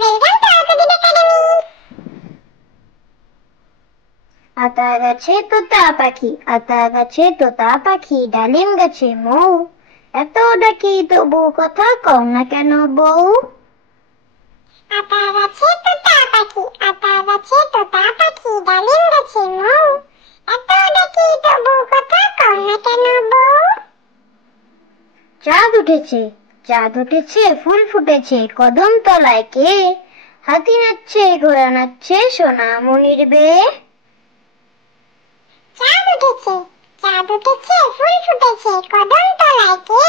Welcome to Alphabet Academy. আতা গাছে তোতা পাখি, আতা গাছে তোতা পাখি, ডালিম গাছে মৌ, এত ডাকি তবু কথা কও না কেন বউ? আতা গাছে তোতা পাখি, আতা গাছে তোতা পাখি, ডালিম গাছে মৌ, এত ডাকি তবু কথা কও না কেন বউ? চাঁদ উঠেছে, চাঁদ উঠেছে, ফুল ফুটেছে, কদম তলায় কে? হাতি নাচছে, ঘোড়া নাচছে, সোনামণির বেয়ে। চাঁদ উঠেছে, চাঁদ উঠেছে, ফুল ফুটেছে, কদম তলায় কে?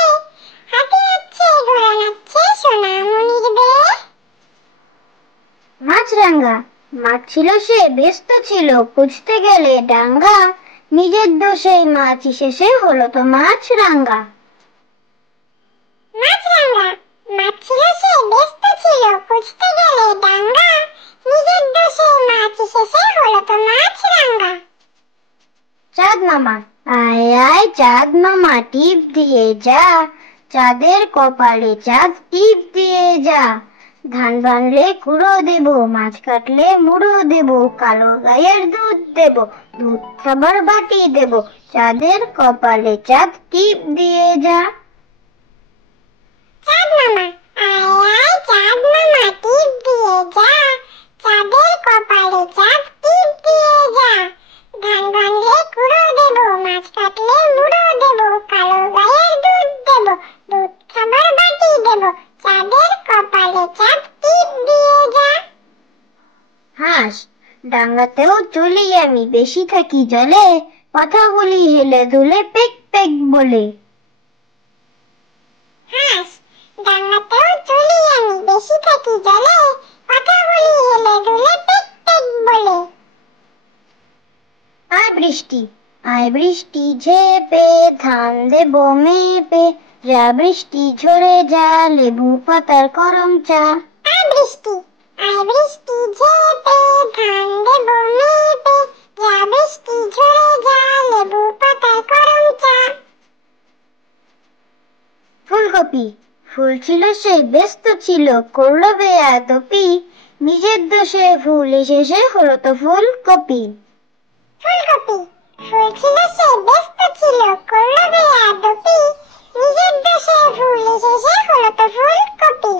হাতি নাচছে, ঘোড়া নাচছে, সোনামণির বেয়ে। মাছরাঙা, মাছ ছিল সে ব্যস্ত ছিল, খুঁজতে গেলে ডাঙ্গা, নিজের দোষেই মাছ শেষে হলো তো মাছরাঙা। মাছরাঙা, মাছ ছিল সে ব্যস্ত ছিল, খুঁজতে গেলে ডাঙ্গা, নিজের দোষে মাছ শেষে হলো তো মাছরাঙা। চাঁদ মামা, আয় আয় চাঁদ মামা, টিপ দিয়ে যা, চাঁদের কপালে চাঁদ টিপ দিয়ে যা। ধান ভাঙলে কুড়ো দেব, মাছ কাটলে মুড়ো দেব, কালো গায়ের দুধ দেব, দুধ খাবার বাটি দেব, চাঁদের কপালে চাঁদ টিপ দিয়ে যা। চাঁদ মামা, আয় আয় চাঁদ মামা, টিপ দিয়ে যা, চাঁদের কপালে চাঁদ টিপ দিয়ে যা। ধান ভাঙলে কুড়ো দেব, মাছ কাটলে মুড়ো দেব, কালো গায়ের দুধ দেব, দুধ খাবার বাটি দেব, চাঁদের কপালে চাঁদ টিপ দিয়ে যা। হাঁস, ডাঙ্গাতেও চলি আমি, বেশি থাকি জলে, কথা বলি হেলে দুলে পেক পেক বলে। হাঁস, ডাঙ্গাতেও চলি আমি, বেশি থাকি জলে, কথা বলি হেলে দুলে পেক পেক বলে। আয় বৃষ্টি, আয় বৃষ্টি ঝেপে, ধান দেব মেপে, যা বৃষ্টি ঝরে যা, লেবু পাতার করম চা। আয় বৃষ্টি, আয় বৃষ্টি ঝেপে, ধান দেব মেপে, যা বৃষ্টি ঝরে যা, লেবু পাতার করম চা। ফুলকপি, ফুল ছিল সে ব্যস্ত ছিল, করলো বেয়াদপি, নিজের দোষে ফুল শেষে হলো তো ফুলকপি। ফুলকপি, ফুল ছিল সে ব্যস্ত ছিল, করলো বেয়াদপি, নিজের দোষে ফুল শেষে হলো তো ফুলকপি।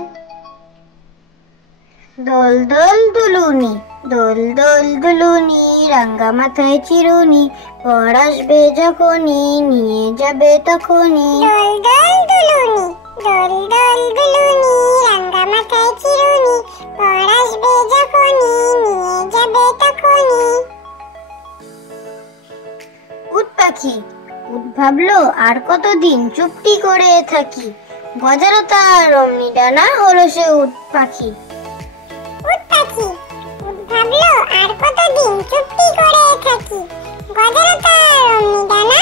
দোল দোল দুলুনি, দোল দোল দুলুনি, রাঙ্গা মাথায় চিরুনি, পর আসবে যখনই, নিয়ে যাবে তখনই। দোল দোল দুলুনি, দোল দোল দুলুনি, রাঙ্গা মাথায় চিরুনি, পর আসবে যখনই, নিয়ে যাবে তখনই। উট পাখি, উট ভাবলো আর কতদিন চুপটি করে থাকি, গজালো তার অমনি ডানা, হলো সে উট পাখি। উট পাখি, উট ভাবলো আর কতদিন চুপটি করে থাকি, গজালো তার অমনি ডানা।